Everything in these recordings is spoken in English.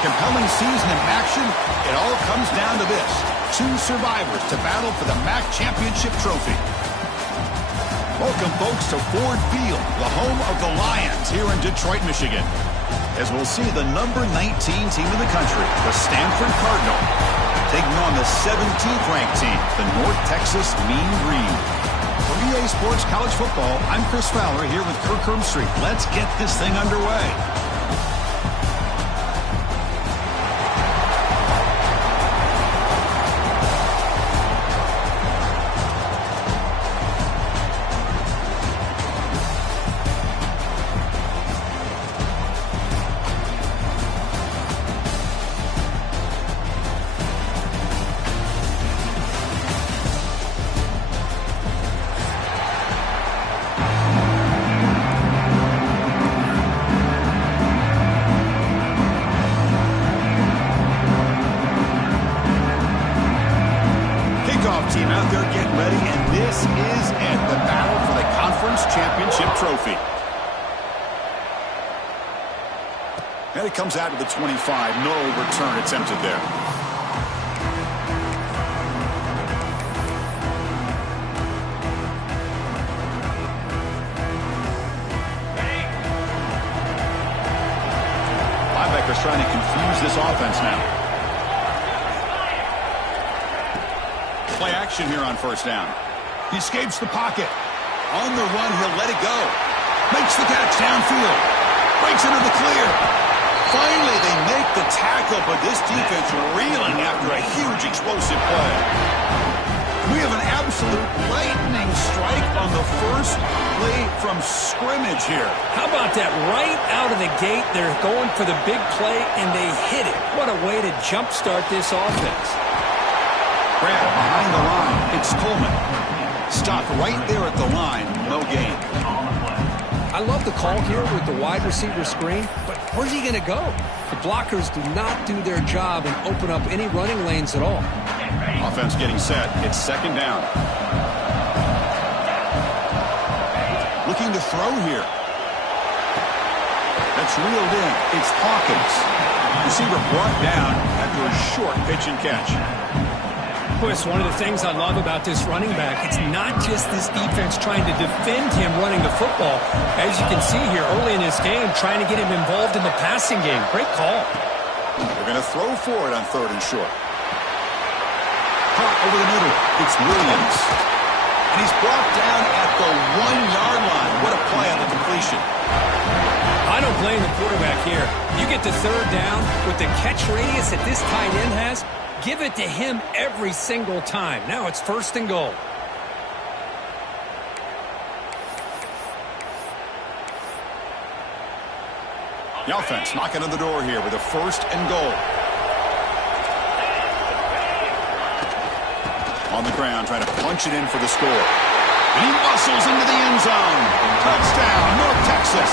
compelling season in action, it all comes down to this. 2 survivors to battle for the MAC championship trophy. Welcome, folks, to Ford Field, the home of the Lions here in Detroit, Michigan. As we'll see the number 19 team in the country, the Stanford Cardinal, taking on the 17th ranked team, the North Texas Mean Green. For EA Sports College Football, I'm Chris Fowler here with Kirk Herbstreit. Let's get this thing underway. Team out there getting ready, and this is it, the battle for the conference championship trophy. And it comes out to the 25. No return attempted there. Linebacker's trying to confuse this offense now. Play action here on first down. He escapes the pocket. On the run, he'll let it go. Makes the catch downfield. Breaks into the clear. Finally, they make the tackle, but this defense reeling after a huge explosive play. We have an absolute lightning strike on the first play from scrimmage here. How about that? Right out of the gate, they're going for the big play, and they hit it. What a way to jumpstart this offense. Grab behind the line. It's Coleman. Stopped right there at the line. No gain. I love the call here with the wide receiver screen, but where's he going to go? The blockers do not do their job and open up any running lanes at all. Offense getting set. It's second down. Looking to throw here. That's reeled in. It's Hawkins. Receiver brought down after a short pitch and catch. Chris, one of the things I love about this running back, it's not just this defense trying to defend him running the football. As you can see here early in this game, trying to get him involved in the passing game. Great call. They're going to throw for it on 3rd and short. Caught over the middle. It's Williams. And he's brought down at the 1-yard line. What a play on the completion. I don't blame the quarterback here. You get to 3rd down with the catch radius that this tight end has. Give it to him every single time. Now it's 1st and goal. The offense knocking on the door here with a 1st and goal. On the ground, trying to punch it in for the score. And he muscles into the end zone. Touchdown, North Texas.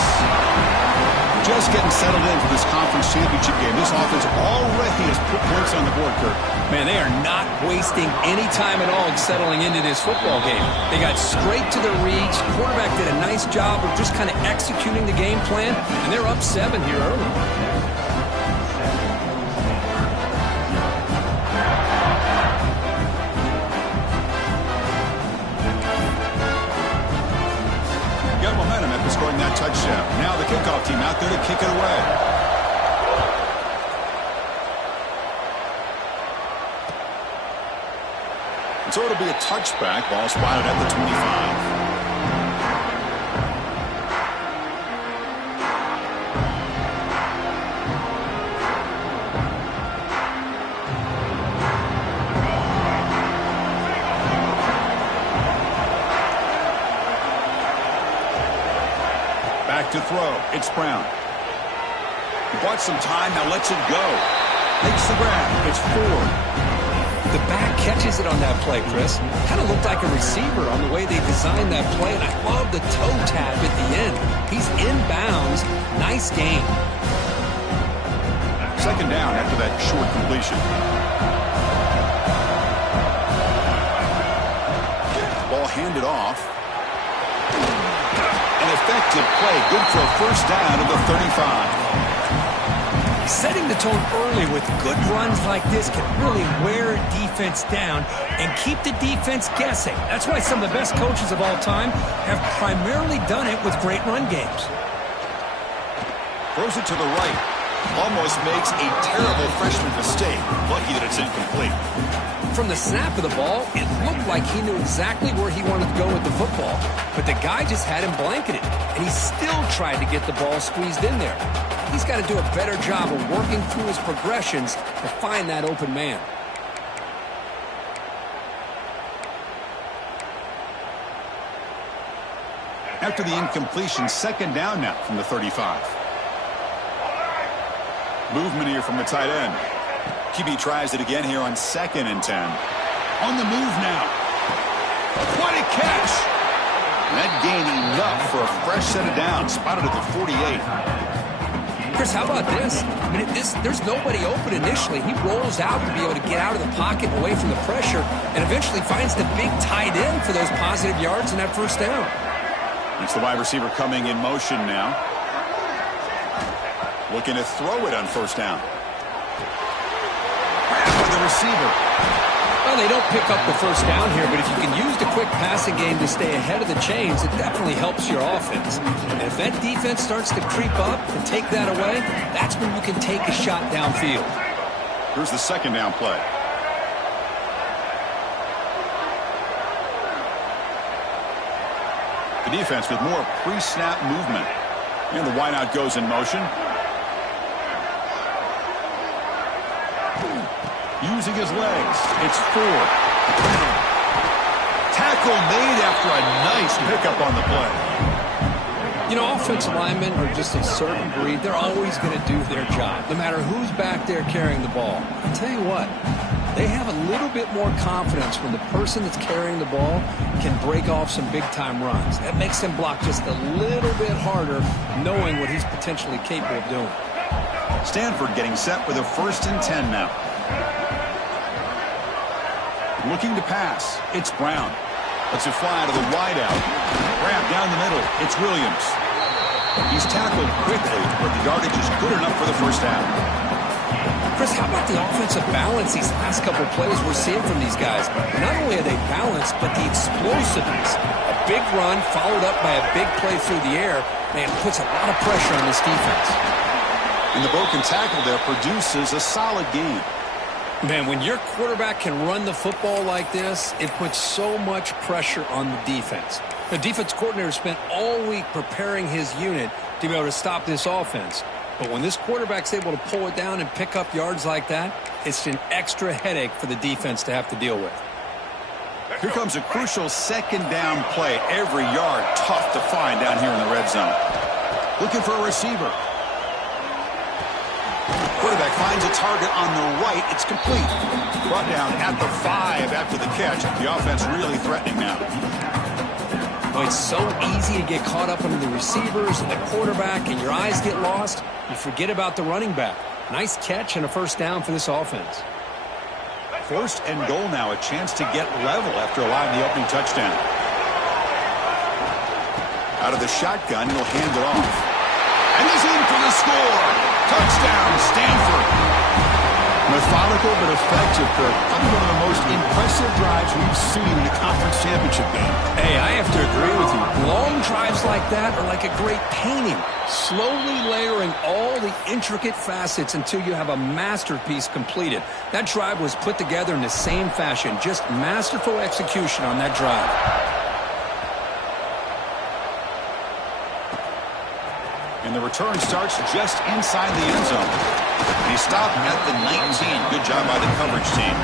Just getting settled in for this conference championship game. This offense already has put points on the board, Kirk. Man, they are not wasting any time at all settling into this football game. They got straight to their reads. Quarterback did a nice job of just kind of executing the game plan, and they're up 7 here early. Got momentum after scoring that touchdown. Now the kickoff team out there to kick it away. And so it'll be a touchback. Ball spotted at the 25. Back to throw. It's Brown. He bought some time, now lets it go. Makes the grab. It's Ford. The back catches it on that play, Chris. Kind of looked like a receiver on the way they designed that play, and I love the toe tap at the end. He's inbounds. Nice game. Second down after that short completion. Ball handed off. An effective play. Good for a first down at the 35. Setting the tone early with good runs like this can really wear a defense down and keep the defense guessing. That's why some of the best coaches of all time have primarily done it with great run games. Throws it to the right. Almost makes a terrible freshman mistake. Lucky that it's incomplete. From the snap of the ball, it looked like he knew exactly where he wanted to go with the football, but the guy just had him blanketed, and he still tried to get the ball squeezed in there. He's got to do a better job of working through his progressions to find that open man. After the incompletion, second down now from the 35. Movement here from the tight end. QB tries it again here on 2nd and 10. On the move now. What a catch! That gained enough for a fresh set of downs. Spotted at the 48. Chris, how about this? I mean, there's nobody open initially. He rolls out to be able to get out of the pocket away from the pressure and eventually finds the big tight end for those positive yards and that first down. It's the wide receiver coming in motion now. Looking to throw it on first down. With the receiver. Well, they don't pick up the first down here, but if you can use the quick passing game to stay ahead of the chains, it definitely helps your offense. And if that defense starts to creep up and take that away, that's when you can take a shot downfield. Here's the second down play. The defense with more pre-snap movement. And the wideout goes in motion. Using his legs. It's 4. Tackle made after a nice pickup on the play. You know, offensive linemen are just a certain breed. They're always going to do their job, no matter who's back there carrying the ball. I'll tell you what, they have a little bit more confidence when the person that's carrying the ball can break off some big-time runs. That makes them block just a little bit harder, knowing what he's potentially capable of doing. Stanford getting set with a 1st and 10 now. Looking to pass. It's Brown. Lets it fly to the wideout. Grab down the middle. It's Williams. He's tackled quickly, but the yardage is good enough for the first down. Chris, how about the offensive balance these last couple of plays we're seeing from these guys? Not only are they balanced, but the explosiveness. A big run followed up by a big play through the air, man, puts a lot of pressure on this defense. And the broken tackle there produces a solid gain. Man, when your quarterback can run the football like this, it puts so much pressure on the defense. The defense coordinator spent all week preparing his unit to be able to stop this offense. But when this quarterback's able to pull it down and pick up yards like that, it's an extra headache for the defense to have to deal with. Here comes a crucial second down play. Every yard tough to find down here in the red zone. Looking for a receiver. Quarterback finds a target on the right. It's complete. Brought down at the 5 after the catch. The offense really threatening now. Well, it's so easy to get caught up under the receivers and the quarterback, and your eyes get lost. You forget about the running back. Nice catch and a first down for this offense. 1st and goal now. A chance to get level after allowing the opening touchdown. Out of the shotgun, he'll hand it off. And he's in for the score. Touchdown, Stanford. Methodical but effective, Kirk. Probably one of the most impressive drives we've seen in a conference championship game. Hey, I have to agree with you. Long drives like that are like a great painting. Slowly layering all the intricate facets until you have a masterpiece completed. That drive was put together in the same fashion. Just masterful execution on that drive. And the return starts just inside the end zone. He stopped at the 19. Good job by the coverage team.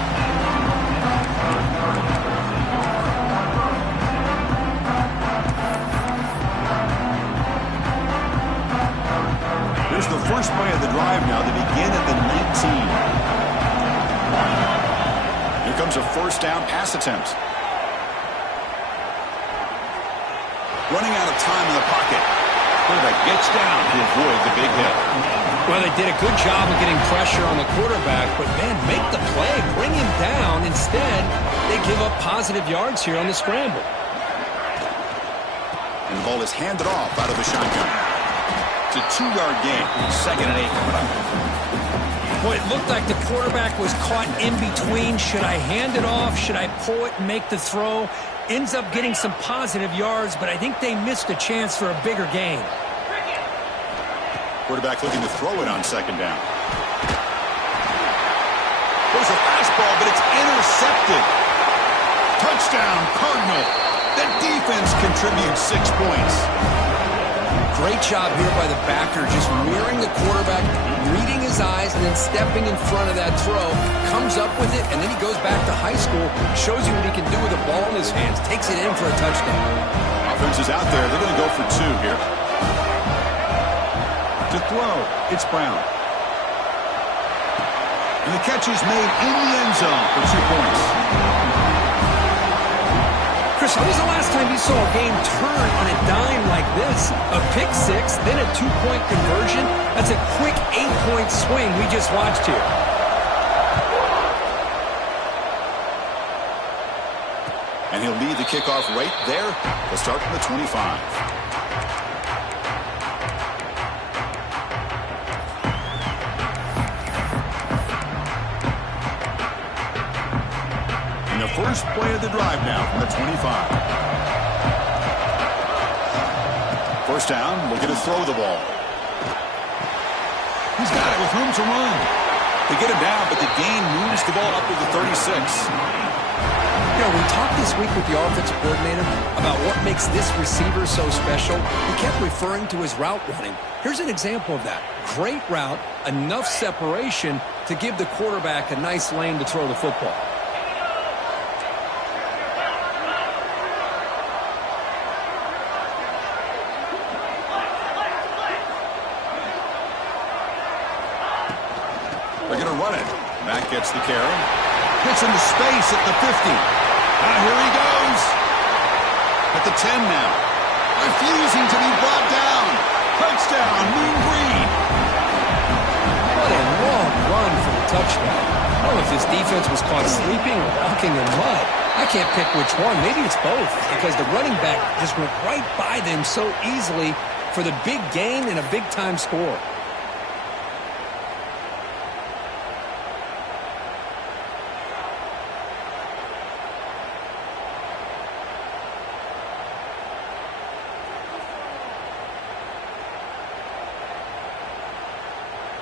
Here's the first play of the drive now. They begin at the 19. Here comes a first down pass attempt. Running out of time in the pocket. Quarterback gets down to avoid the big hit. Well, they did a good job of getting pressure on the quarterback, but, man, make the play. Bring him down. Instead, they give up positive yards here on the scramble. And the ball is handed off out of the shotgun. It's a 2-yard gain. 2nd and 8 coming up. Well, it looked like the quarterback was caught in between. Should I hand it off? Should I pull it and make the throw? Ends up getting some positive yards, but I think they missed a chance for a bigger gain. Quarterback looking to throw it on second down. There's a fastball, but it's intercepted. Touchdown, Cardinal. The defense contributes 6 points. Great job here by the backer, just mirroring the quarterback, reading his eyes, and then stepping in front of that throw. Comes up with it, and then he goes back to high school, shows you what he can do with a ball in his hands, takes it in for a touchdown. Offense is out there. They're going to go for 2 here. To throw, it's Brown. And the catch is made in the end zone for 2 points. Chris, when was the last time you saw a game turn on a dime like this? A pick six, then a 2-point conversion? That's a quick 8-point swing we just watched here. And he'll lead the kickoff right there. They'll start from the 25. First play of the drive now from the 25. First down, looking to throw the ball. He's got it with room to run. They get him down, but the gain moves the ball up to the 36. You know, we talked this week with the offensive coordinator about what makes this receiver so special. He kept referring to his route running. Here's an example of that. Great route, enough separation to give the quarterback a nice lane to throw the football. Matt gets the carry. Hits into space at the 50. Here he goes. At the 10 now. Refusing to be brought down. Touchdown, Moon Green. What a long run for the touchdown. I don't know if this defense was caught sleeping or walking in mud. I can't pick which one. Maybe it's both, because the running back just went right by them so easily for the big gain and a big-time score.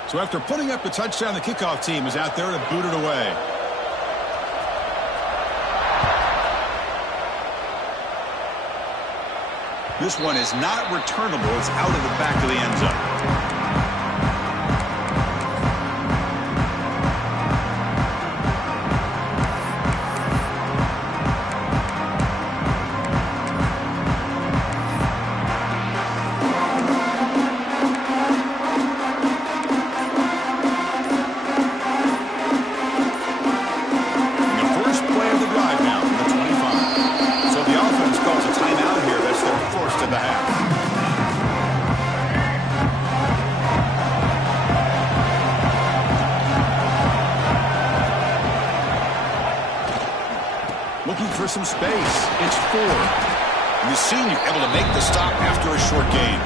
So after putting up a touchdown, the kickoff team is out there to boot it away. This one is not returnable. It's out of the back of the end zone. Some space. It's 4. And the senior able to make the stop after a short gain.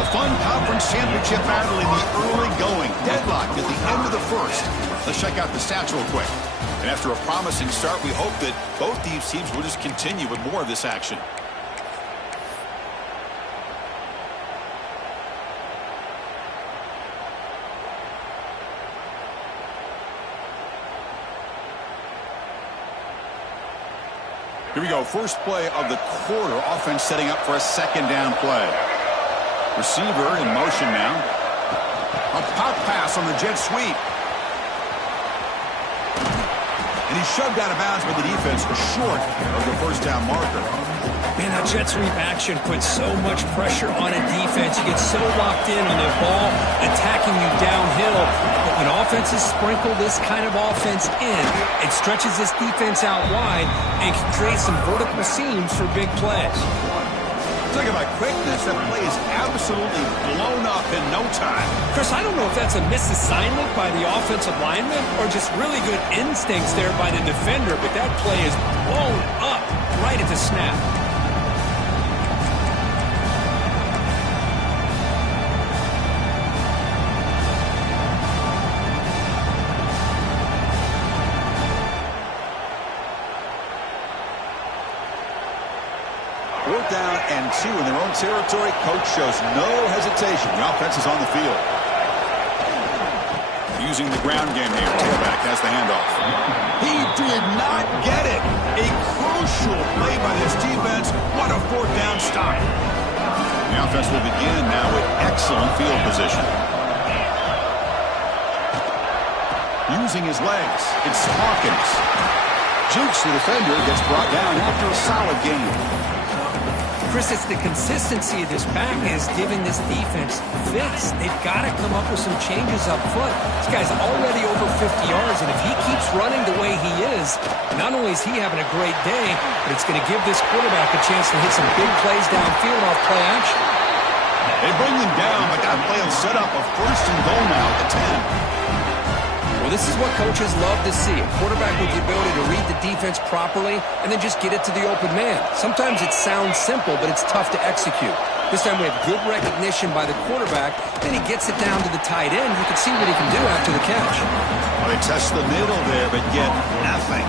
A fun conference championship battle in the early going. Deadlocked at the end of the first. Let's check out the stats real quick. And after a promising start, we hope that both these teams will just continue with more of this action. Here we go. First play of the quarter. Offense setting up for a second down play. Receiver in motion now. A pop pass on the jet sweep. And he's shoved out of bounds by the defense short of the first down marker. Man, that jet sweep action puts so much pressure on a defense. You get so locked in on the ball attacking you downhill. But when offenses sprinkle this kind of offense in, it stretches this defense out wide and can create some vertical seams for big plays. Talk about quickness. That play is absolutely blown up in no time. Chris, I don't know if that's a misassignment by the offensive lineman or just really good instincts there by the defender, but that play is blown up right at the snap. Fourth down and 2 in their own territory. Coach shows no hesitation. The offense is on the field. Using the ground game here. Tailback has the handoff. He did not get it. A crucial play by this defense. What a fourth down stop. The offense will begin now with excellent field position. Using his legs. It's Hawkins. Jukes the defender. Gets brought down after a solid game. Chris, it's the consistency of this back is giving this defense fits. They've got to come up with some changes up front. This guy's already over 50 yards, and if he keeps running the way he is, not only is he having a great day, but it's going to give this quarterback a chance to hit some big plays downfield off play action. They bring them down, but that play will set up a first and goal now at the 10. Well, this is what coaches love to see. A quarterback with the ability to read the defense properly and then just get it to the open man. Sometimes it sounds simple, but it's tough to execute. This time we have good recognition by the quarterback. Then he gets it down to the tight end. You can see what he can do after the catch. Well, they test the middle there, but get nothing.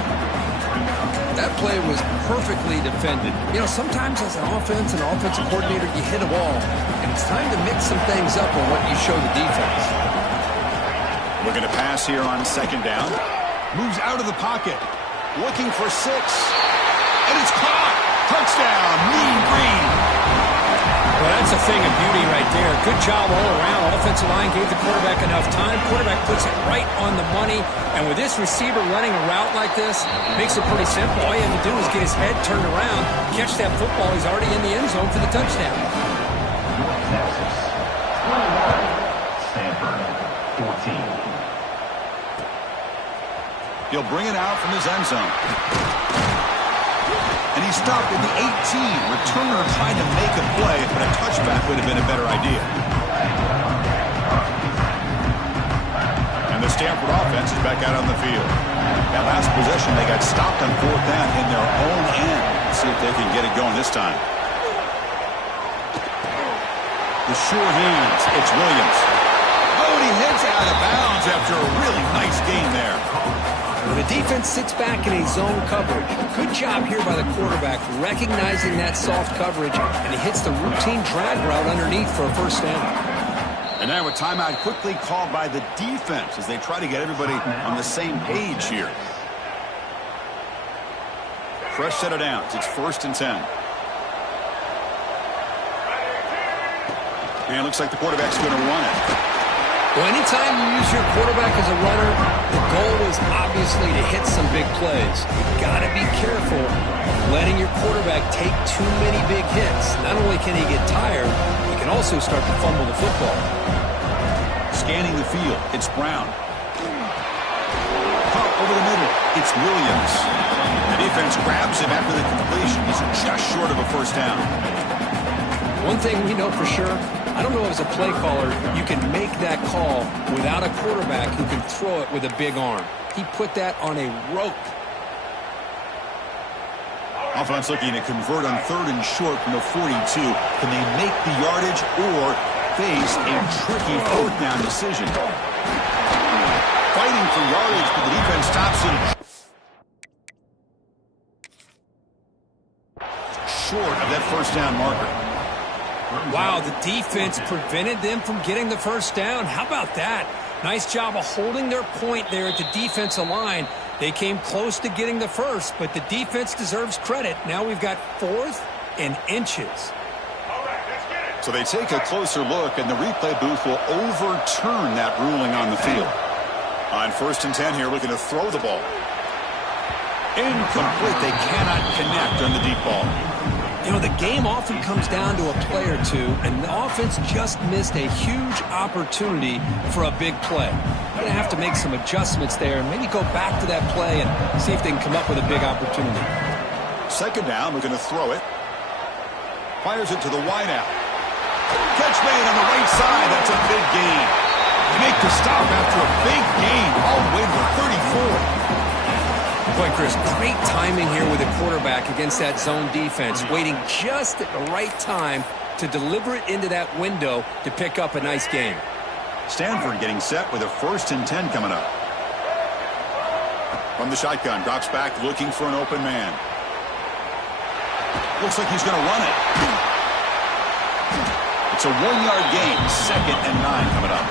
That play was perfectly defended. You know, sometimes as an offensive coordinator, you hit a wall, and it's time to mix some things up on what you show the defense. We're going to pass here on second down. Moves out of the pocket. Looking for 6. And it's caught. Touchdown. Mean Green. Well, that's a thing of beauty right there. Good job all around. Offensive line gave the quarterback enough time. Quarterback puts it right on the money. And with this receiver running a route like this, makes it pretty simple. All you have to do is get his head turned around, catch that football. He's already in the end zone for the touchdown. Stanford, 14. He'll bring it out from his end zone. And he stopped at the 18. Returner trying to make a play, but a touchback would have been a better idea. And the Stanford offense is back out on the field. That last possession, they got stopped on fourth down in their own end. Let's see if they can get it going this time. The sure hands. It's Williams. Oh, and he heads out of bounds after a really nice game there. When the defense sits back in a zone coverage, good job here by the quarterback recognizing that soft coverage, and he hits the routine drag route underneath for a first down. And now a timeout quickly called by the defense as they try to get everybody on the same page here. Fresh set of downs. It's 1st and 10. And it looks like the quarterback's going to run it. Well, anytime you use your quarterback as a runner, the goal is obviously to hit some big plays. You've got to be careful letting your quarterback take too many big hits. Not only can he get tired, he can also start to fumble the football. Scanning the field, it's Brown. Pop over the middle, it's Williams. The defense grabs him after the completion. He's just short of a first down. One thing we know for sure, I don't know as a play caller, you can make that call without a quarterback who can throw it with a big arm. He put that on a rope. Offense looking to convert on 3rd and short from the 42. Can they make the yardage or face a tricky 4th down decision? Fighting for yardage, but the defense stops him short of that first down marker. Wow, the defense prevented them from getting the first down. How about that? Nice job of holding their point there at the defensive line. They came close to getting the first, but the defense deserves credit. Now we've got 4th and inches. So they take a closer look, and the replay booth will overturn that ruling on the field. On 1st and 10 here, looking to throw the ball. Incomplete. They cannot connect on the deep ball. You know, the game often comes down to a play or two, and the offense just missed a huge opportunity for a big play. They're going to have to make some adjustments there and maybe go back to that play and see if they can come up with a big opportunity. 2nd down, we're going to throw it. Fires it to the wideout. Catch made on the right side. That's a big gain. They make the stop after a big gain all the way to the 34. Boy, Chris, great timing here with the quarterback against that zone defense, waiting just at the right time to deliver it into that window to pick up a nice gain. Stanford getting set with a 1st and 10 coming up. From the shotgun, drops back looking for an open man. Looks like he's going to run it. It's a 1-yard gain, 2nd and 9 coming up.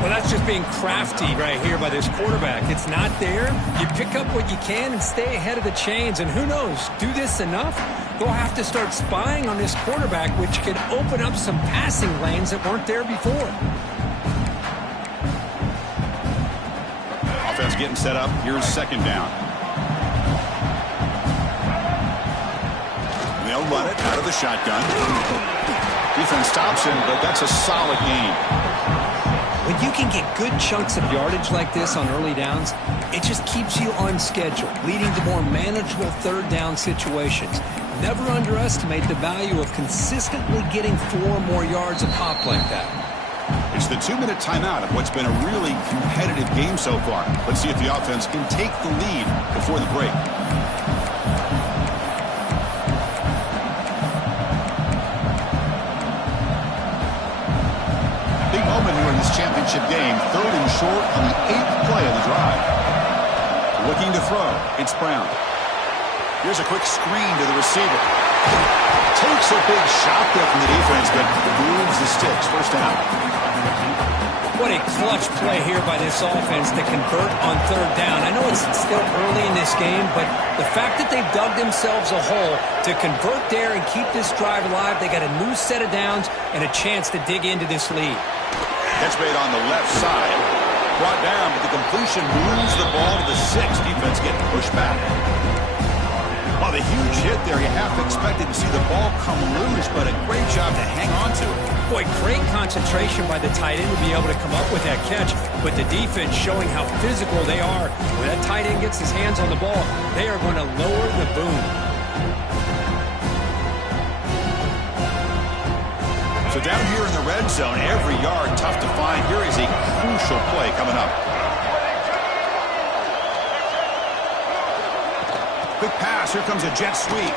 Well, that's just being crafty right here by this quarterback. It's not there. You pick up what you can and stay ahead of the chains. And who knows, do this enough, they'll have to start spying on this quarterback, which could open up some passing lanes that weren't there before. Offense getting set up. Here's 2nd down. They'll run it out of the shotgun. Defense stops him, but that's a solid gain. When you can get good chunks of yardage like this on early downs, it just keeps you on schedule, leading to more manageable 3rd down situations. Never underestimate the value of consistently getting 4 or more yards a pop like that. It's the 2-minute timeout of what's been a really competitive game so far. Let's see if the offense can take the lead before the break. Big moment here in this championship game. 3rd and short on the 8th play of the drive. Looking to throw. It's Brown. Here's a quick screen to the receiver. Takes a big shot there from the defense, but moves the sticks. 1st down. What a clutch play here by this offense to convert on 3rd down. I know it's still early in this game, but the fact that they've dug themselves a hole to convert there and keep this drive alive, they got a new set of downs and a chance to dig into this lead. Catch made on the left side. Brought down, but the completion moves the ball to the 6. Defense getting pushed back. Well, the huge hit there, you half expected to see the ball come loose, but a great job to hang on to it. Boy, great concentration by the tight end to be able to come up with that catch, but the defense showing how physical they are. When that tight end gets his hands on the ball, they are going to lower the boom. So down here in the red zone, every yard tough to find. Here is a crucial play coming up. Quick pass. Here comes a jet sweep.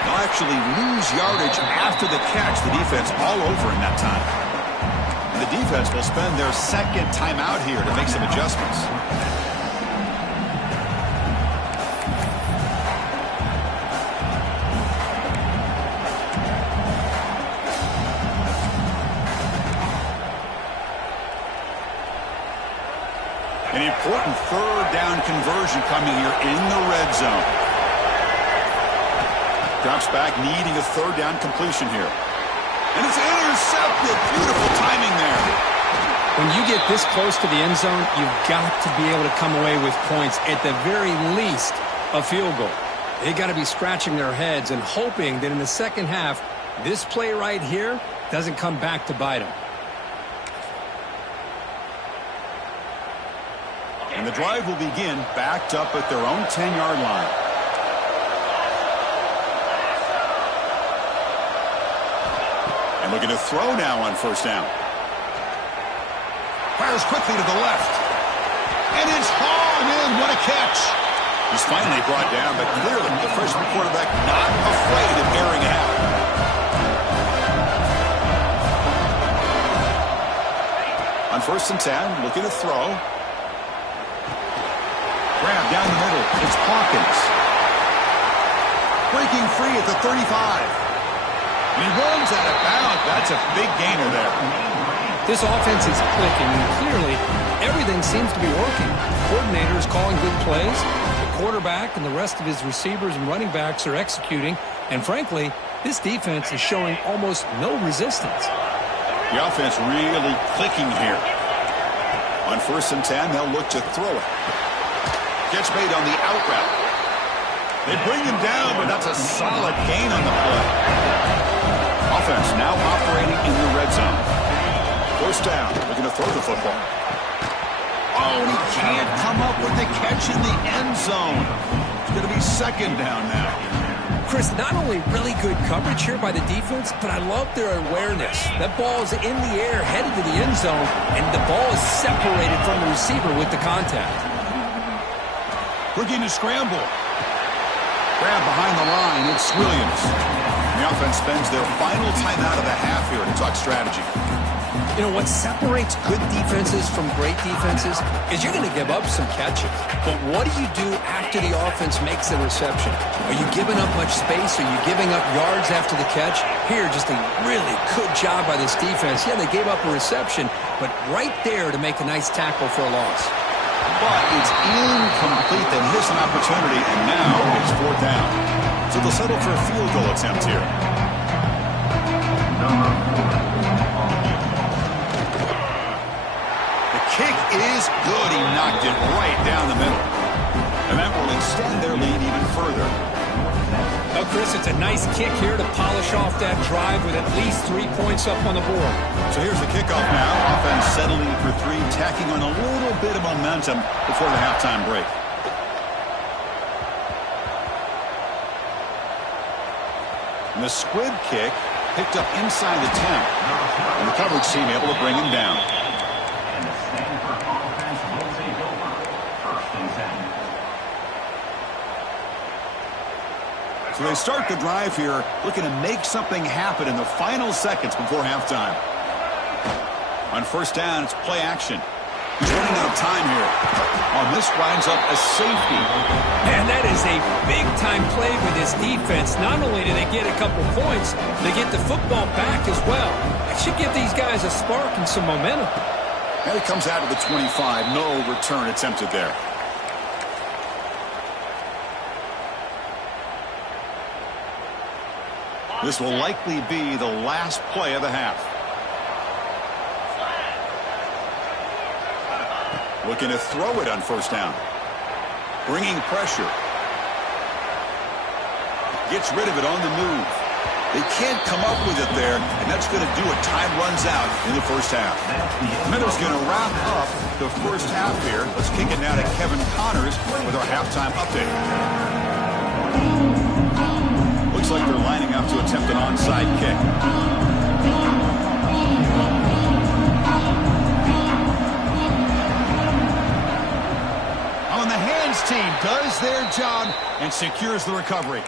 They'll actually lose yardage after the catch. The defense all over in that time. And the defense will spend their 2nd timeout here to make some adjustments. An important 3rd down conversion coming here in the red zone. Drops back, needing a 3rd down completion here. And it's intercepted. Beautiful timing there. When you get this close to the end zone, you've got to be able to come away with points, at the very least, a field goal. They got to be scratching their heads and hoping that in the 2nd half, this play right here doesn't come back to bite them. And the drive will begin backed up at their own 10-yard line. And looking to throw now on 1st down. Fires quickly to the left. And it's hauled in. What a catch. He's finally brought down, but clearly the freshman quarterback not afraid of airing it out. On 1st and 10, looking to throw. Grab down the middle. It's Hawkins. Breaking free at the 35. And he runs out of bounds. That's a big gainer there. This offense is clicking, and clearly everything seems to be working. The coordinator is calling good plays. The quarterback and the rest of his receivers and running backs are executing. And frankly, this defense is showing almost no resistance. The offense really clicking here. On 1st and 10, they'll look to throw it. Catch made on the out route. They bring him down, but that's a solid gain on the play. Offense now operating in the red zone. 1st down. Looking to throw the football. Oh, and he can't come up with the catch in the end zone. It's going to be 2nd down now. Chris, not only really good coverage here by the defense, but I love their awareness. That ball is in the air, headed to the end zone, and the ball is separated from the receiver with the contact. Looking to scramble. Grab behind the line, it's Williams. The offense spends their final timeout of the half here to talk strategy. You know, what separates good defenses from great defenses is you're going to give up some catches. But what do you do after the offense makes the reception? Are you giving up much space? Are you giving up yards after the catch? Here, just a really good job by this defense. Yeah, they gave up a reception, but right there to make a nice tackle for a loss. But it's incomplete. They miss an opportunity, and now it's fourth down. So they'll settle for a field goal attempt here. Kick is good. He knocked it right down the middle. And that will extend their lead even further. Oh, Chris, it's a nice kick here to polish off that drive with at least 3 points up on the board. So here's the kickoff now. Offense settling for 3, tacking on a little bit of momentum before the halftime break. And the squib kick picked up inside the 10. And the coverage team able to bring him down. So they start the drive here, looking to make something happen in the final seconds before halftime. On first down, it's play action. He's running out of time here. On this winds up a safety. And that is a big-time play with this defense. Not only do they get a couple points, they get the football back as well. It should give these guys a spark and some momentum. And it comes out of the 25. No return attempted there. This will likely be the last play of the half. Looking to throw it on first down. Bringing pressure. Gets rid of it on the move. They can't come up with it there, and that's going to do it. Time runs out in the first half. Meadows going to wrap up the first half here. Let's kick it now to Kevin Connors with our halftime update. Looks like they're lining up to attempt an onside kick. On the hands team does their job and secures the recovery.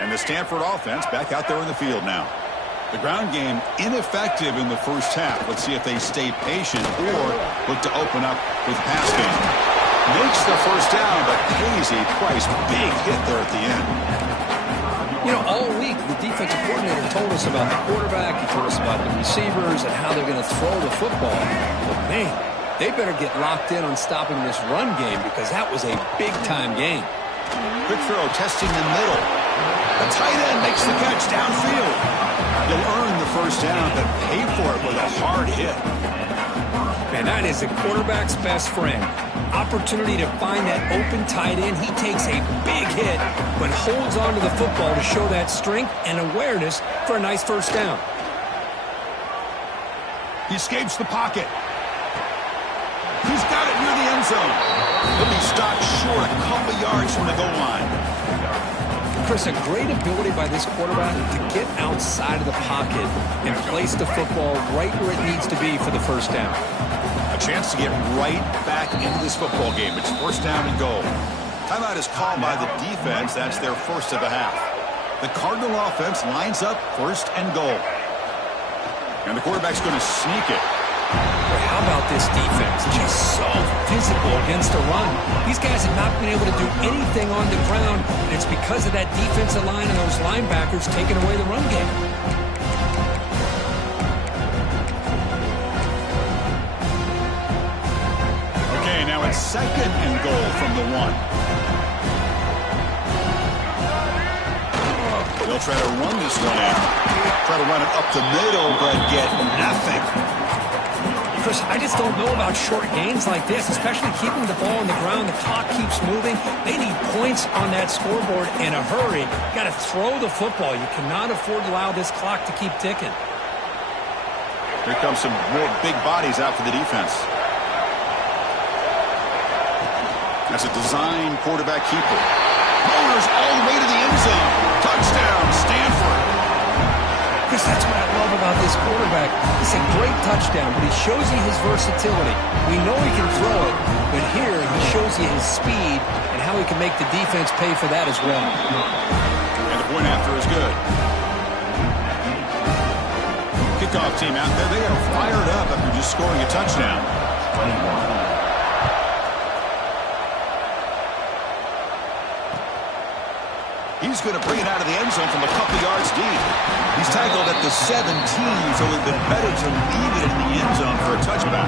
And the Stanford offense back out there in the field now. The ground game ineffective in the first half. Let's see if they stay patient or look to open up with the pass game. Makes the first down, but pays a price. Big hit there at the end. You know, all week, the defensive coordinator told us about the quarterback. He told us about the receivers and how they're going to throw the football. But, man, they better get locked in on stopping this run game because that was a big-time game. Quick throw, testing the middle. The tight end makes the catch downfield. You'll earn the first down, but pay for it with a hard hit. Man, that is a quarterback's best friend. Opportunity to find that open tight end. He takes a big hit, but holds on to the football to show that strength and awareness for a nice first down. He escapes the pocket. He's got it near the end zone. He'll be stopped short a couple yards from the goal line. Chris, a great ability by this quarterback to get outside of the pocket and place the football right where it needs to be for the first down. A chance to get right back into this football game. It's first down and goal. Timeout is called by the defense. That's their first of the half. The Cardinal offense lines up first and goal. And the quarterback's going to sneak it. Boy, how about this defense? Just so physical against the run. These guys have not been able to do anything on the ground, and it's because of that defensive line and those linebackers taking away the run game. Okay, now it's second and goal from the 1. They'll try to run this one in. Try to run it up the middle, but get nothing. Chris, I just don't know about short gains like this, especially keeping the ball on the ground. The clock keeps moving. They need points on that scoreboard in a hurry. You got to throw the football. You cannot afford to allow this clock to keep ticking. Here comes some more big bodies out for the defense. As a design quarterback keeper. Motors all the way to the end zone. Touchdown, Stanford. Chris, that's what I love about this quarterback. It's a great touchdown, but he shows you his versatility. We know he can throw it, but here he shows you his speed and how he can make the defense pay for that as well. And the point after is good. Kickoff team out there, they are fired up after just scoring a touchdown. He's going to bring it out of the end zone from a couple yards deep. He's tackled at the 17, so it would have been better to leave it in the end zone for a touchback.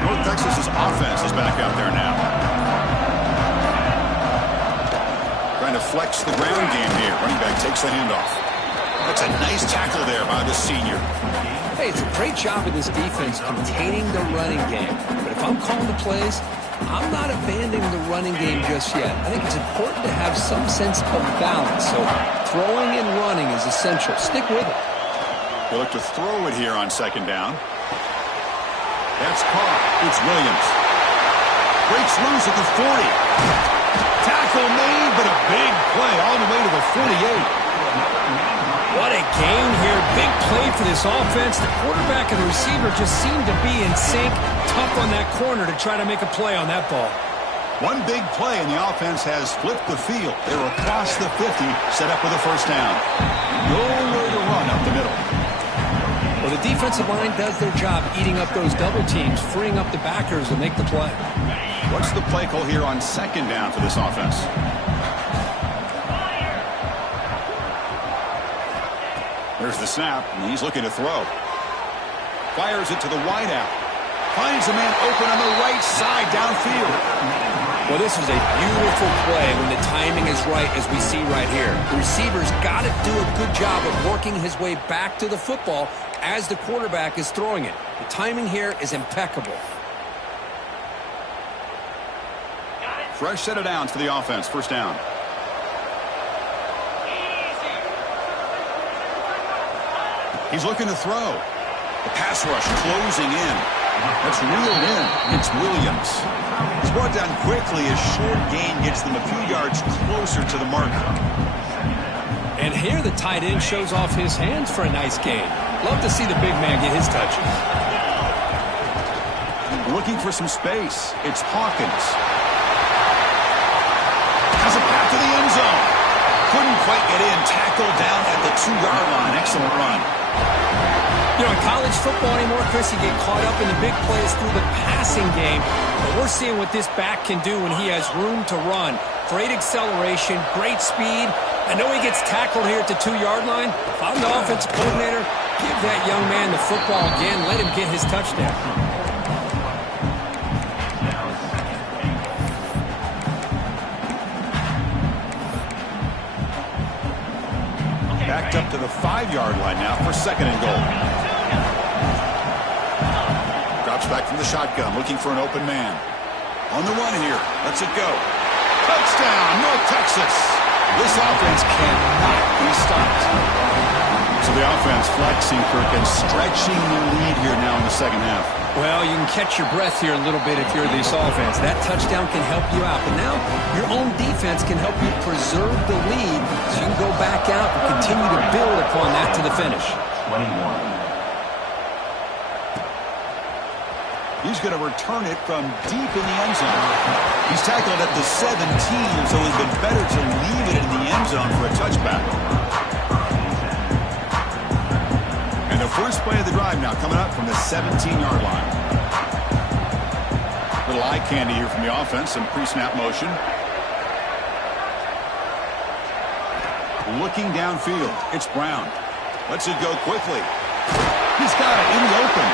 North Texas's offense is back out there now. Trying to flex the ground game here. Running back takes the handoff. That's a nice tackle there by the senior. Hey, it's a great job of this defense containing the running game. But if I'm calling the plays, I'm not abandoning the running game just yet. I think it's important to have some sense of balance. So throwing and running is essential. Stick with it. They look to throw it here on second down. That's caught. It's Williams. Breaks loose at the 40. Tackle made, but a big play all the way to the 48. What a gain here. Big play for this offense. The quarterback and the receiver just seem to be in sync. Tough on that corner to try to make a play on that ball. One big play, and the offense has flipped the field. They're across the 50, set up with a first down. Nowhere to run up the middle. Well, the defensive line does their job eating up those double teams, freeing up the backers to make the play. What's the play call here on second down for this offense? There's the snap, and he's looking to throw. Fires it to the wideout. Finds a man open on the right side downfield. Well, this is a beautiful play when the timing is right, as we see right here. The receiver's got to do a good job of working his way back to the football as the quarterback is throwing it. The timing here is impeccable. Fresh set of downs for the offense. First down. He's looking to throw. The pass rush closing in. That's reeled in. It's Williams. He's brought down quickly. A short gain gets them a few yards closer to the marker. And here the tight end shows off his hands for a nice gain. Love to see the big man get his touches. Looking for some space. It's Hawkins. Has a path to the end zone. Couldn't quite get in. Tackled down at the 2-yard line. Excellent run. You know, in college football anymore, Chris, you get caught up in the big plays through the passing game. But we're seeing what this back can do when he has room to run. Great acceleration, great speed. I know he gets tackled here at the 2-yard line. If I'm the offensive coordinator, give that young man the football again. Let him get his touchdown. Backed up to the 5-yard line now for second and goal. Drops back from the shotgun, looking for an open man. On the run here. Lets it go. Touchdown, North Texas. This offense cannot be stopped. So the offense flexing, Kirk, and stretching the lead here now in the second half. Well, you can catch your breath here a little bit if you're this offense. That touchdown can help you out. But now your own defense can help you preserve the lead so you can go back out and continue to build upon that to the finish. 21. He's going to return it from deep in the end zone. He's tackled at the 17, so it's been better to leave it in the end zone for a touchback. And the first play of the drive now coming up from the 17-yard line. Little eye candy here from the offense, some pre-snap motion. Looking downfield, it's Brown. Lets it go quickly. He's got it in the open.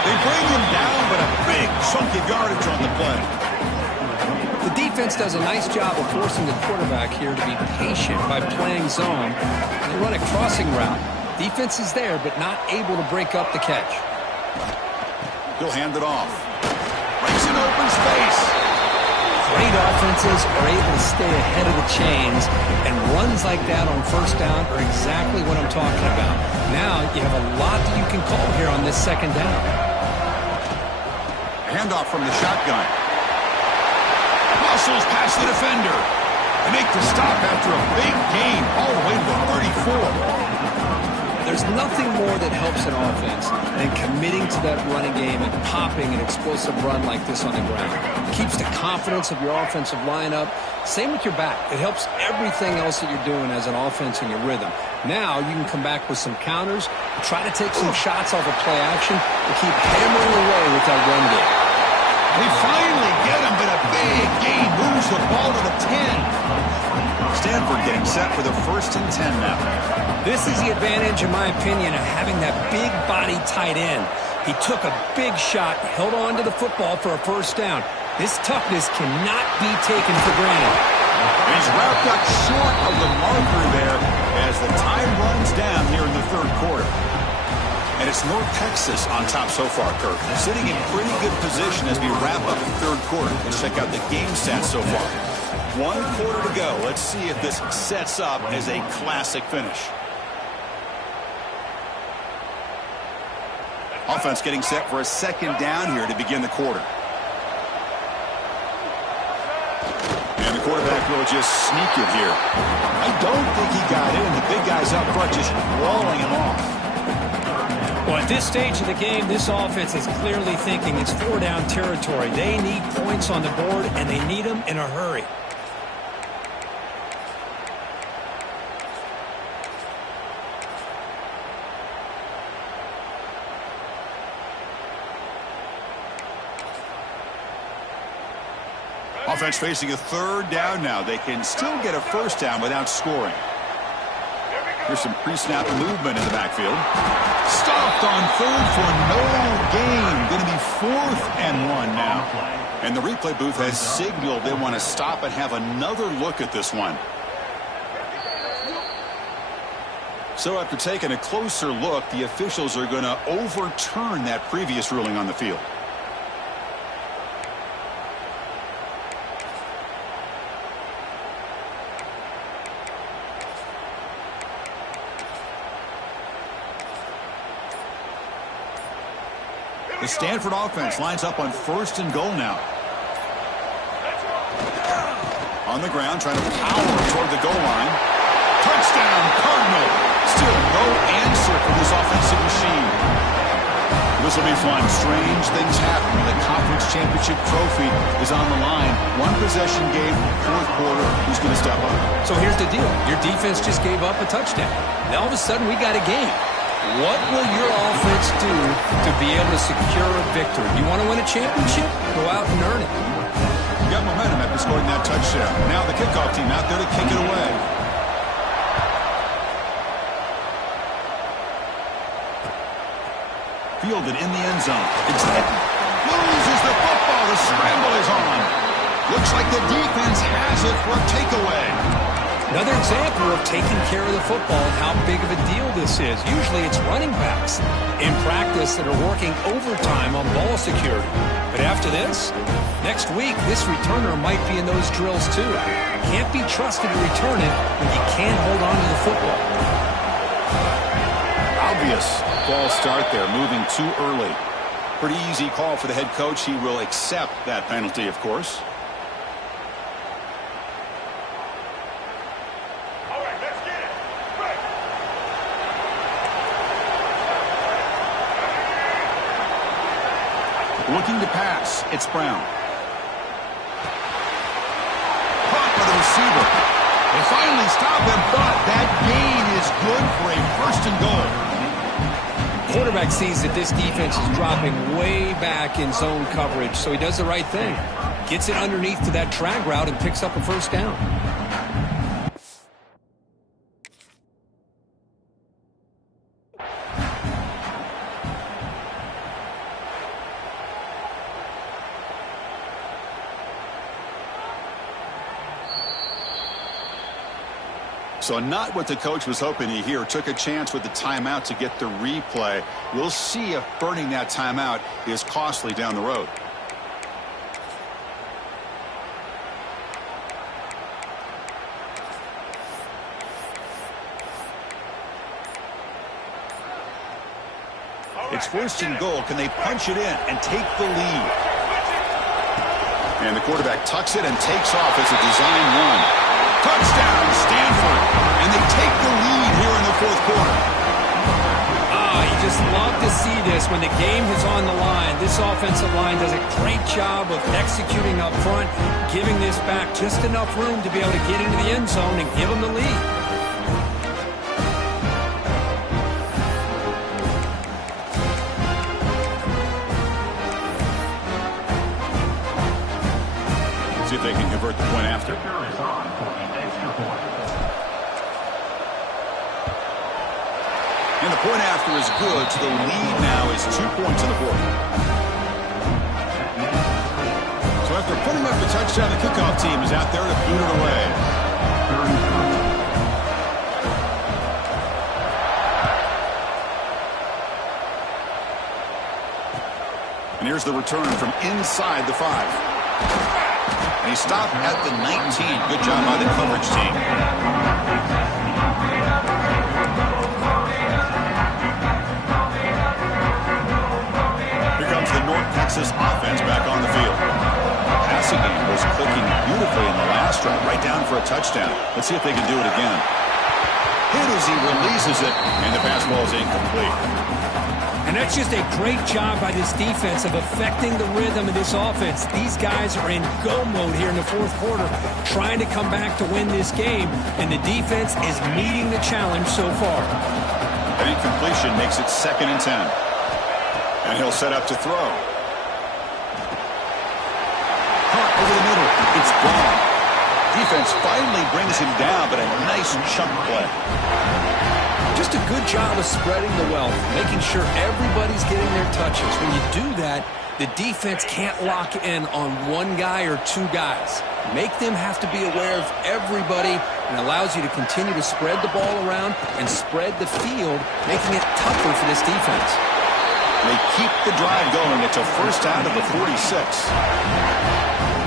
They bring him down, but a big chunk of yardage on the play. The defense does a nice job of forcing the quarterback here to be patient by playing zone. They run a crossing route. Defense is there, but not able to break up the catch. He'll hand it off. Breaks an open space. Great offenses are able to stay ahead of the chains, and runs like that on first down are exactly what I'm talking about. Now you have a lot that you can call here on this second down. Handoff from the shotgun. Muscles past the defender. They make the stop after a big gain all the way to the 34. There's nothing more that helps an offense than committing to that running game and popping an explosive run like this on the ground. It keeps the confidence of your offensive line up. Same with your back. It helps everything else that you're doing as an offense in your rhythm. Now you can come back with some counters, try to take some shots off of play action, and keep hammering away with that run game. They finally get him, but a big gain moves the ball to the 10. Stanford getting set for the 1st and 10 now. This is the advantage, in my opinion, of having that big body tight end. He took a big shot, held on to the football for a first down. This toughness cannot be taken for granted. He's wrapped up short of the marker there as the time runs down here in the 3rd quarter. And it's North Texas on top so far, Kirk. Sitting in pretty good position as we wrap up the 3rd quarter. Let's check out the game stats so far. 1 quarter to go. Let's see if this sets up as a classic finish. Offense getting set for a 2nd down here to begin the quarter. And the quarterback will just sneak it here. I don't think he got in. The big guys up front just walling him off. Well, at this stage of the game, this offense is clearly thinking it's 4-down territory. They need points on the board, and they need them in a hurry. Offense facing a 3rd down now. They can still get a 1st down without scoring. Here's some pre-snap movement in the backfield. Stopped on 3rd for no gain. Going to be 4th and 1 now. And the replay booth has signaled they want to stop and have another look at this one. So after taking a closer look, the officials are going to overturn that previous ruling on the field. The Stanford offense lines up on 1st and goal now. On the ground, trying to power toward the goal line. Touchdown, Cardinal. Still no answer for this offensive machine. This will be fun. Strange things happen. The conference championship trophy is on the line. 1 possession game, 4th quarter. Who's going to step up? So here's the deal. Your defense just gave up a touchdown. Now all of a sudden we got a game. What will your offense do to be able to secure a victory? You want to win a championship? Go out and earn it. You got momentum after scoring that touchdown. Now the kickoff team out there to kick it away. Fielded in the end zone. It's loses the football. The scramble is on. Looks like the defense has it for a takeaway. Another example of taking care of the football and how big of a deal this is. Usually it's running backs in practice that are working overtime on ball security. But after this, next week, this returner might be in those drills too. Can't be trusted to return it when you can't hold on to the football. Obvious false start there, moving too early. Pretty easy call for the head coach. He will accept that penalty, of course. Looking to pass. It's Brown. Caught by the receiver. They finally stop him, but that gain is good for a 1st and goal. Quarterback sees that this defense is dropping way back in zone coverage, so he does the right thing. Gets it underneath to that drag route and picks up a 1st down. So not what the coach was hoping to hear. Took a chance with the timeout to get the replay. We'll see if burning that timeout is costly down the road. it's first and goal. Can they punch it in and take the lead? And the quarterback tucks it and takes off as a design run. Touchdown, Stanford. And they take the lead here in the fourth quarter. You just love to see this when the game is on the line. This offensive line does a great job of executing up front, giving this back just enough room to be able to get into the end zone and give them the lead. See if they can convert the point after. And the point after is good, so the lead now is 2 points in the fourth. So after putting up the touchdown, the kickoff team is out there to boot it away. And here's the return from inside the 5. And he stopped at the 19. Good job by the coverage team. Texas offense back on the field. Passing game was clicking beautifully in the last drive, right down for a touchdown. Let's see if they can do it again. Hit as he releases it, and the pass ball is incomplete. And that's just a great job by this defense of affecting the rhythm of this offense. These guys are in go mode here in the fourth quarter, trying to come back to win this game, and the defense is meeting the challenge so far. An incompletion makes it 2nd and 10. And he'll set up to throw. Over the middle. It's gone. Defense finally brings him down, but a nice chunk play. Just a good job of spreading the wealth, making sure everybody's getting their touches. When you do that, the defense can't lock in on one guy or two guys. Make them have to be aware of everybody, and allows you to continue to spread the ball around and spread the field, making it tougher for this defense. They keep the drive going. It's a first down at the 46.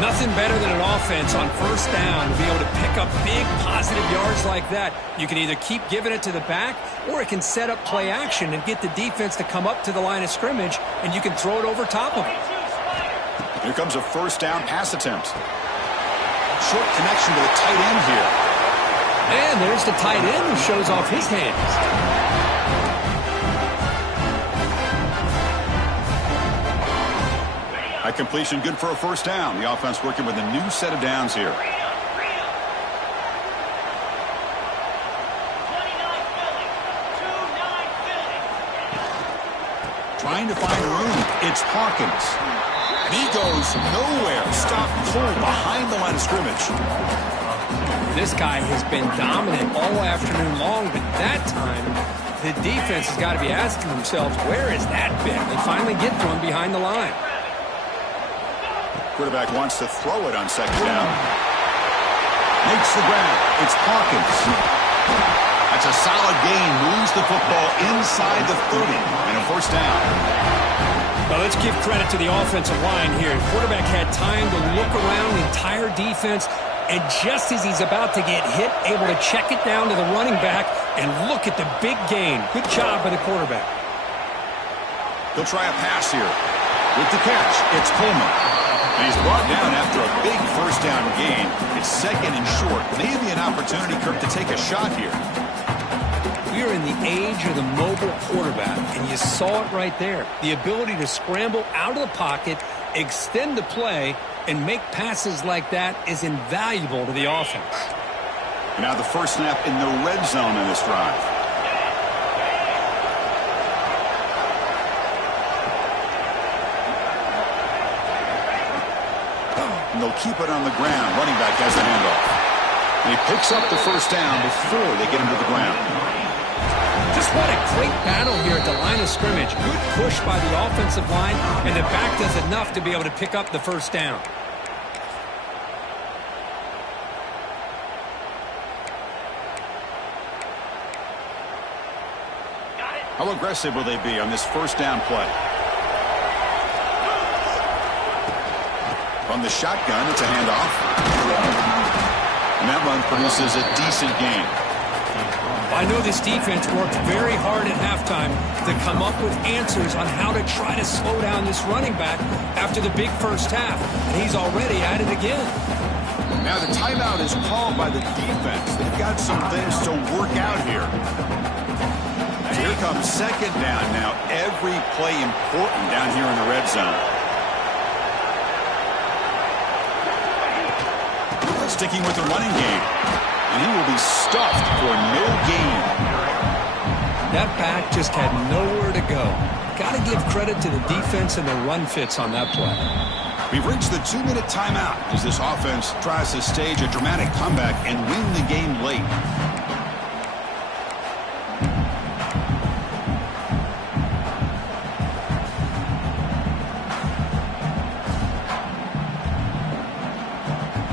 Nothing better than an offense on first down to be able to pick up big positive yards like that. You can either keep giving it to the back, or it can set up play action and get the defense to come up to the line of scrimmage, and you can throw it over top of it. Here comes a first down pass attempt. Short connection to the tight end here. And there's the tight end who shows off his hands. A completion good for a first down. The offense working with a new set of downs here. Trying to find room. It's Hawkins. And he goes nowhere. Stop cold behind the line of scrimmage. This guy has been dominant all afternoon long, but that time the defense has got to be asking themselves, where has that been? They finally get to him behind the line. Quarterback wants to throw it on second down. Makes the grab. It's Hawkins. That's a solid gain. Moves the football inside the 30 and a first down. Well, let's give credit to the offensive line here. The quarterback had time to look around the entire defense, and just as he's about to get hit, able to check it down to the running back, and look at the big gain. Good job by the quarterback. He'll try a pass here. With the catch, it's Coleman. And he's brought down after a big first down gain. It's 2nd and short. Maybe an opportunity, Kirk, to take a shot here. We are in the age of the mobile quarterback, and you saw it right there. The ability to scramble out of the pocket, extend the play, and make passes like that is invaluable to the offense. And now the first snap in the red zone in this drive. And they'll keep it on the ground. Running back has the handoff. And he picks up the first down before they get him to the ground. Just what a great battle here at the line of scrimmage. Good push by the offensive line, and the back does enough to be able to pick up the first down. How aggressive will they be on this first down play? From the shotgun, it's a handoff. And that run produces a decent gain. I know this defense worked very hard at halftime to come up with answers on how to try to slow down this running back after the big first half, and he's already at it again. Now the timeout is called by the defense. They've got some things to work out here. So here comes second down now. Every play important down here in the red zone. Sticking with the running game. And he will be stuffed for no gain. That back just had nowhere to go. Got to give credit to the defense and the run fits on that play. We've reached the 2-minute timeout as this offense tries to stage a dramatic comeback and win the game late.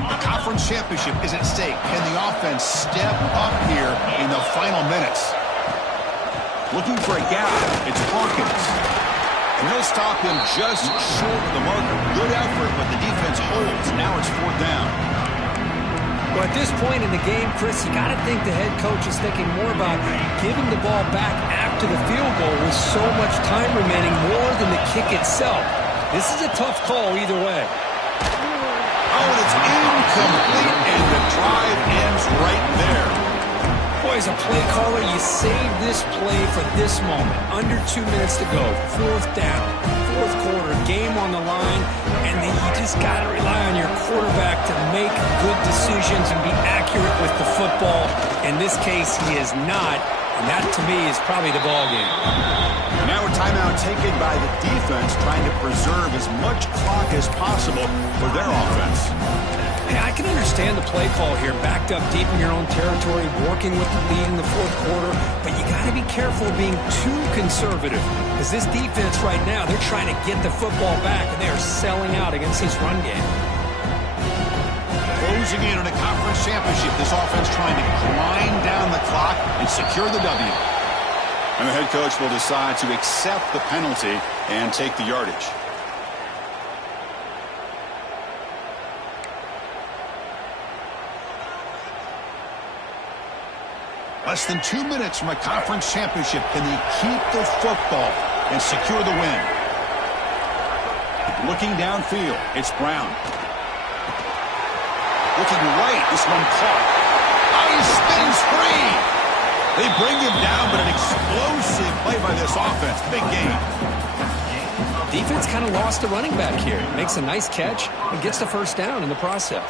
The conference championship is at stake. Can the offense step up here in the final minutes? Looking for a gap. It's Hawkins. And he'll stop him just short of the marker. Good effort, but the defense holds. Now it's fourth down. Well, at this point in the game, Chris, you got to think the head coach is thinking more about giving the ball back after the field goal with so much time remaining more than the kick itself. This is a tough call either way. Oh, and it's incomplete, and the drive ends right there. Boy, as a play caller, you save this play for this moment. Under 2 minutes to go. Fourth down, fourth quarter, game on the line, and then you just got to rely on your quarterback to make good decisions and be accurate with the football. In this case, he is not, and that, to me, is probably the ball game. Now a timeout taken by the defense, trying to preserve as much clock as possible for their offense. Yeah, I can understand the play call here, backed up deep in your own territory, working with the lead in the fourth quarter, but you got to be careful being too conservative, because this defense right now, they're trying to get the football back, and they are selling out against this run game. Closing in on a conference championship, this offense trying to grind down the clock and secure the W. And the head coach will decide to accept the penalty and take the yardage. Less than 2 minutes from a conference championship. Can they keep the football and secure the win? Looking downfield, it's Brown. Looking right, this one caught. Oh, he spins free. They bring him down, but an explosive play by this offense. Big game. Defense kind of lost the running back here. Makes a nice catch and gets the first down in the process.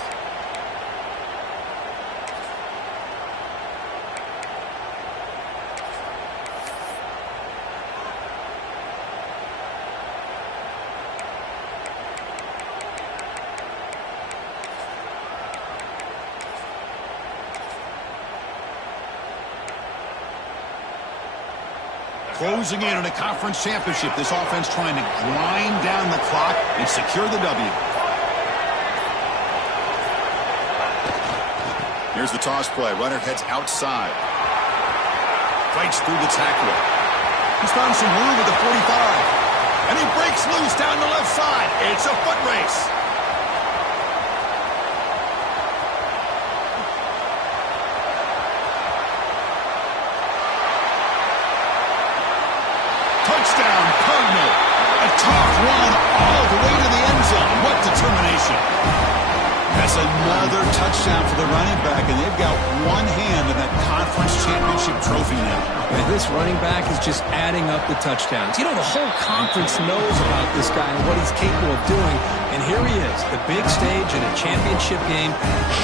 Closing in on a conference championship. This offense trying to grind down the clock and secure the W. Here's the toss play. Runner heads outside. Fights through the tackler. He's found some room at the 45. And he breaks loose down the left side. It's a foot race. Touchdown, Cardinal. A tough run all the way to the end zone. What determination. That's another touchdown for the running back, and they've got one hand in that conference championship trophy now. And this running back is just adding up the touchdowns. You know, the whole conference knows about this guy and what he's capable of doing, and here he is, the big stage in a championship game,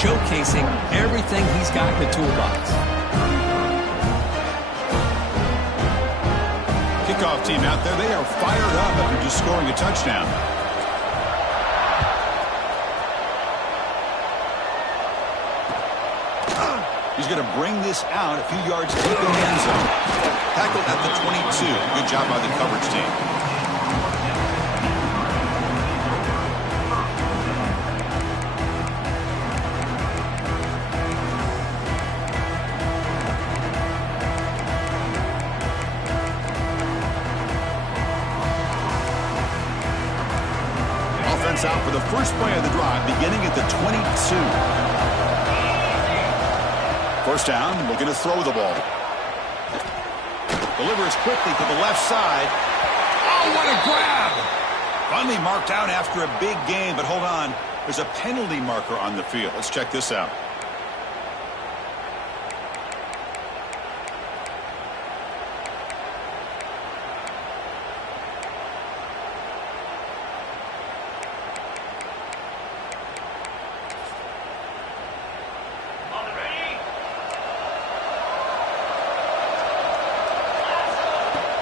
showcasing everything he's got in the toolbox. Kickoff team out there, they are fired up after just scoring a touchdown. He's going to bring this out a few yards deep in the end zone. Tackled at the 22. Good job by the coverage team. Offense out for the first play of the drive, beginning at the 22. First down, looking to throw the ball. Delivers quickly to the left side. Oh, what a grab! Finally marked out after a big gain, but hold on. There's a penalty marker on the field. Let's check this out.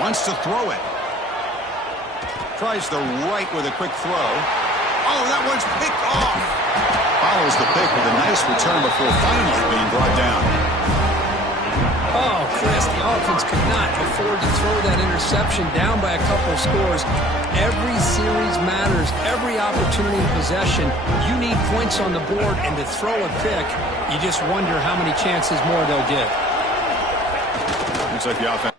Wants to throw it. Tries the right with a quick throw. Oh, that one's picked off. Follows the pick with a nice return before finally being brought down. Oh, Chris, the offense could not afford to throw that interception down by a couple of scores. Every series matters. Every opportunity of possession. You need points on the board, and to throw a pick, you just wonder how many chances more they'll get. Looks like the offense.